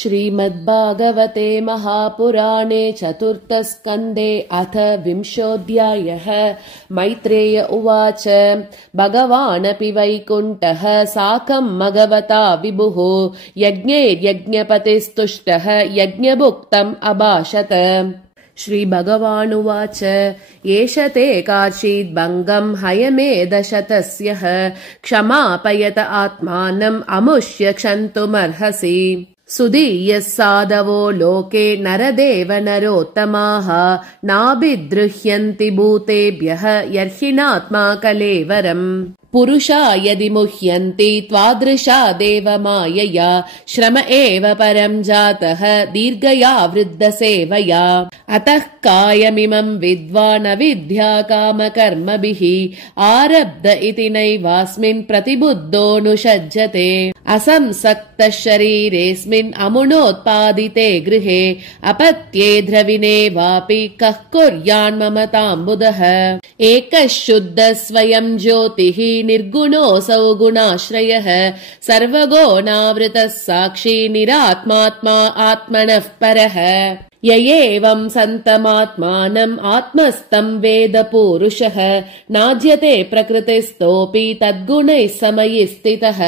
श्रीमद्भागवते महापुराणे चतुर्थस्कन्धे अथ 20ोऽध्यायः। मैत्रेय उवाच भगवानपि वैकुण्ठः साकं मघवता विभुः यज्ञैर्यज्ञपतिस्तुष्टः यज्ञभुक्तम् अभाषत। श्रीभगवानुवाच एष ते काचिद्भङ्गम् हयमेधशतस्यः क्षमापयत आत्मानम् अमुष्य क्षन्तुमर्हसि। सुधीयः साधवो लोके नरदेव नरोत्तमाः नाभिद्रुह्यन्ति भूतेभ्यः यर्हिणात्मा कलेवरम्। पुरुषा यदि मुह्यन्ति त्वादृशा देवमायया श्रम एव परम् जातः दीर्घया वृद्धसेवया। अतः कायमिमम् विद्वान् अविद्या कामकर्मभिः आरब्ध इति नैवास्मिन् प्रतिबुद्धोऽनुषज्जते। असंसक्तः शरीरेऽस्मिन् अमुनोत्पादिते गृहे अपत्ये द्रविणे वापि कः कुर्यान्ममताम्बुदः। एकः शुद्धः स्वयं ज्योतिः निर्गुणोऽसौ गुणाश्रयः सर्वगुणावृतः साक्षी निरात्मात्मा आत्मनः परः। य एवं सन्तमात्मानम् आत्मस्थम् वेद पूरुषः नाज्यते प्रकृतिस्थोऽपि तद्गुणैः समयि स्थितः।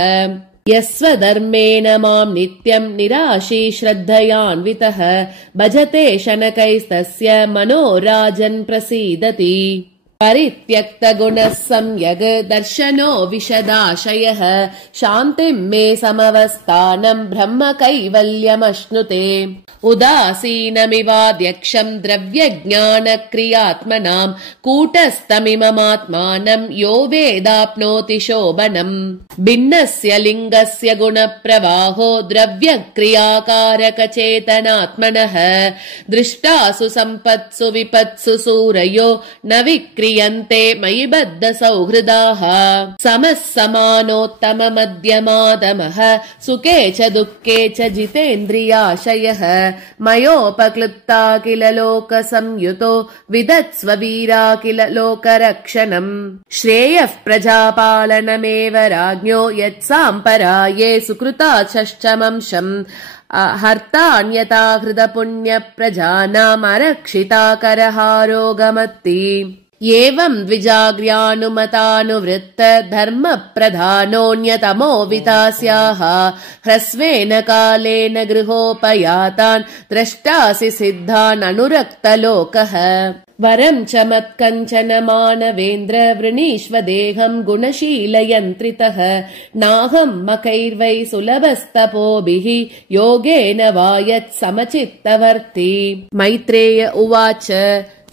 यस्वधर्मेण माम् नित्यम् निराशी श्रद्धयान्वितः भजते शनकैस्तस्य मनोराजन् प्रसीदति। परित्यक्तगुणः सम्यग् दर्शनो विशदाशयः शान्तिम् मे समवस्थानम् ब्रह्म कैवल्यमश्नुते। उदासीनमिवाध्यक्षम् द्रव्यज्ञानक्रियात्मनाम् कूटस्थमिममात्मानम् यो वेदाप्नोति शोभनम्। भिन्नस्य लिङ्गस्य गुणप्रवाहो द्रव्यक्रियाकारकचेतनात्मनः दृष्टासु सम्पत्सु विपत्सु सूरयो न विक्रियन्ते मयि बद्धसौहृदाः। समः समानोत्तम मध्यमादमः सुखे च दुःखे च जितेन्द्रियाशयः। मयोपक्लृप्ता किल लोकसंयुतो विदत्स्व वीरा किल लोकरक्षणम्। श्रेयः प्रजापालनमेव राज्ञो यत्साम्पराये सुकृता चष्टमंशम्। हर्तान्यथा हृदपुण्यप्रजानाम् अरक्षिता करहारोगमत्ति। एवम् द्विजाग्र्यानुमतानुवृत्त धर्म प्रधानोऽन्यतमो वितास्याः। ह्रस्वेन कालेन गृहोपयातान् द्रष्टासि सिद्धान् अनुरक्तलोकः। वरम् च मत्कञ्चन मानवेन्द्र वृणीष्व देहम् गुणशीलयन्त्रितः। नाहम् मकैर्वै सुलभस्तपोभिः योगेन वा यत्समचित्तवर्ती। मैत्रेय उवाच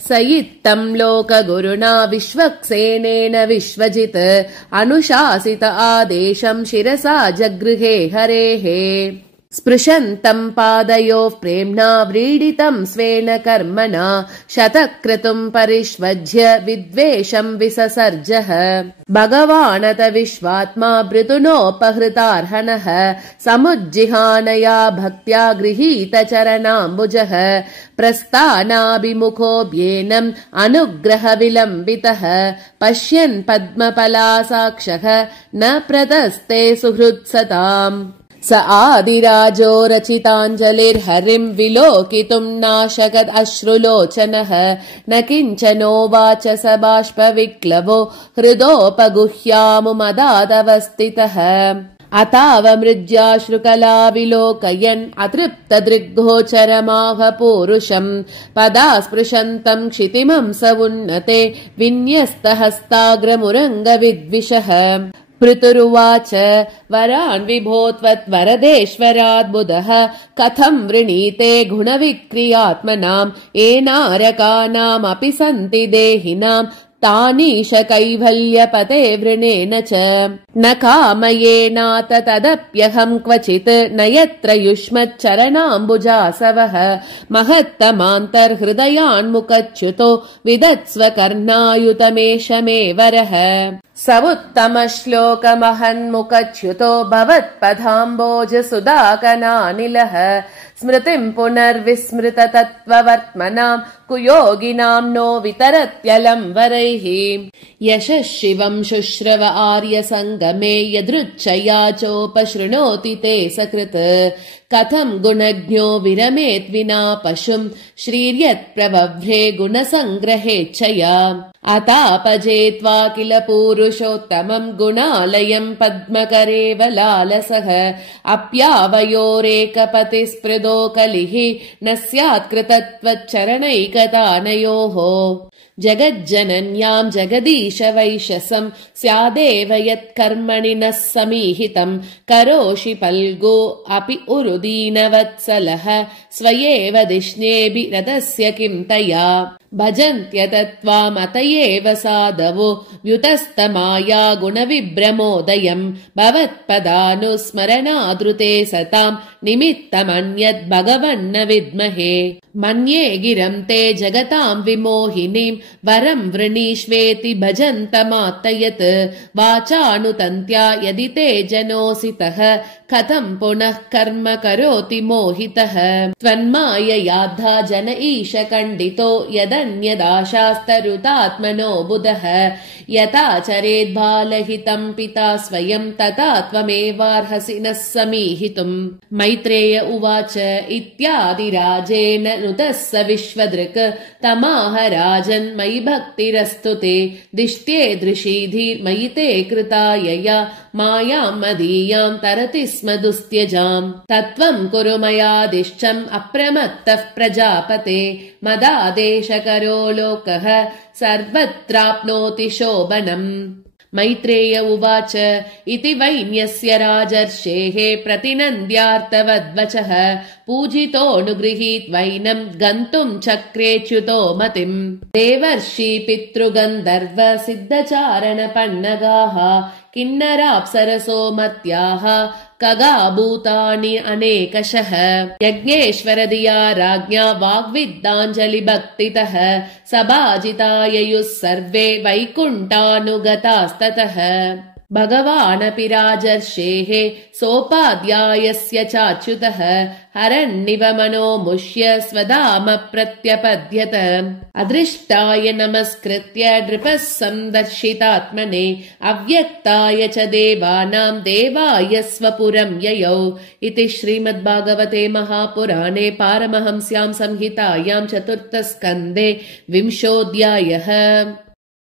स इत्थम् लोकगुरुणा विश्वक्सेनेन विश्वजित् अनुशासित आदेशम् शिरसा जगृहे हरेः। स्पृशन्तम् पादयोः प्रेम्णा व्रीडितम् स्वेन कर्मणा शतक्रतुम् परिष्वज्य विद्वेषम् विससर्जः। भगवानत विश्वात्मा भृतुनोपहृतार्हणः समुज्जिहानया भक्त्या गृहीत चरणाम्बुजः। प्रस्थानाभिमुखोऽभ्येनम् अनुग्रह विलम्बितः पश्यन् पद्मपलासाक्षः न प्रतस्ते सुहृत्सताम्। स आदिराजो रचिताञ्जलिर्हरिम् विलोकितुम् नाशकद् अश्रुलोचनः। न किञ्चनोवाच स बाष्पविक्लवो हृदोपगुह्यामुमदादवस्थितः। अतावमृज्याश्रुकला विलोकयन् अतृप्तदृग्गोचरमाह पूरुषम्। पदा स्पृशन्तम् क्षितिमम् स उन्नते विन्यस्तहस्ताग्रमुरङ्गविद्विषः। पृतुरुवाच वरान् विभो त्वद्वरदेश्वराद्बुधः कथम् वृणीते गुणविक्रियात्मनाम्। एनारकानामपि सन्ति देहिनाम् तानीश कैवल्यपते वृणेन च। न कामयेनात तदप्यहम् क्वचित् न यत्र युष्मच्चरणाम्बुजासवः। महत्तमान्तर्हृदयान्मुखच्युतो विदत्स्व कर्णायुतमेष मे वरः। स उत्तमश्लोकमहन्मुखच्युतो भवत्पदाम्बोज सुधाकनानिलः। स्मृतिम् पुनर्विस्मृत तत्त्ववर्त्मनाम् कुयोगिनां नो वितरत्यलं वरैः यशः शिवं शुश्रव आर्य संगमे यदृच्छया चोपशृणोति ते सकृत् कथं गुणज्ञो विरमेत् विना पशुं श्रीर्यत्प्रवव्रे गुणसंग्रहेच्छया अतापजेत्वा किल पूरुषोत्तमं गुणालयं पद्मकरेव लालसः अप्यावयोरेकपतिस्पृदो कलिः न स्यात् कृतत्वच्चरणैकतानयोः जगज्जनन्यां जगदीश वैशसं स्यादेव यत्कर्मणि नः समीहितं करोषि फल्गो अपि उरुदीनवत्सलः स्वयेव धिष्ण्येऽभिरतस्य किं तया भजन्त्यतत्त्वामत एव साधवो व्युतस्तमाया गुणविभ्रमोदयम् भवत्पदानुस्मरणादृते सतां निमित्तमन्यद् भगवन्न विद्महे मन्ये गिरं ते जगतां विमोहिनीं वरं वृणीष्वेति भजन्तमात्तयत् वाचानुतन्त्या यदि ते जनोऽसितः कथं पुनः कर्म करोति मोहितः त्वन्माययाद्धा जन ईश खण्डितो यदन्यदाशास्तरुतात्मनो बुधः यथा चरेद्बालहितं पिता स्वयं तथा त्वमेवार्हसि नः समीहितुम् मैत्रेय उवाच इत्यादिराजेन नुतः स विश्वदृक् तमाह राजन् मयि भक्तिरस्तु ते दिष्ट्ये धीर्मयि ते कृता यया मायां मदीयां तरति स्म दुस्त्यजाम् तत्त्वं कुरु मयादिष्टम् अप्रमत्तः प्रजापते मदादेशकरो लोकः सर्वत्राप्नोति शोभनम् मैत्रेय उवाच इति वैन्यस्य राजर्षेः प्रतिनन्द्यार्तवद्वचः पूजितोऽनुगृहीत्वैनं गन्तुं चक्रेच्युतो मतिम् देवर्षि पितृगन्धर्व सिद्धचारणपन्नगाः किन्नराप्सरसो मत्याः खगाभूतानि अनेकशः यज्ञेश्वरधिया राज्ञा वाग्विद्दाञ्जलिभक्तितः सभाजिताययुः सर्वे वैकुण्ठानुगतास्ततः भगवानपि राजर्षेः सोपाध्यायस्य चाच्युतः हरन्निव मनोमुष्य स्वधाम प्रत्यपद्यत अदृष्टाय नमस्कृत्य नृपः सन्दर्शितात्मने अव्यक्ताय च देवानां देवाय स्वपुरं ययौ इति श्रीमद्भागवते महापुराणे पारमहंस्यां संहितायां 4th स्कन्धे 20th अध्यायः।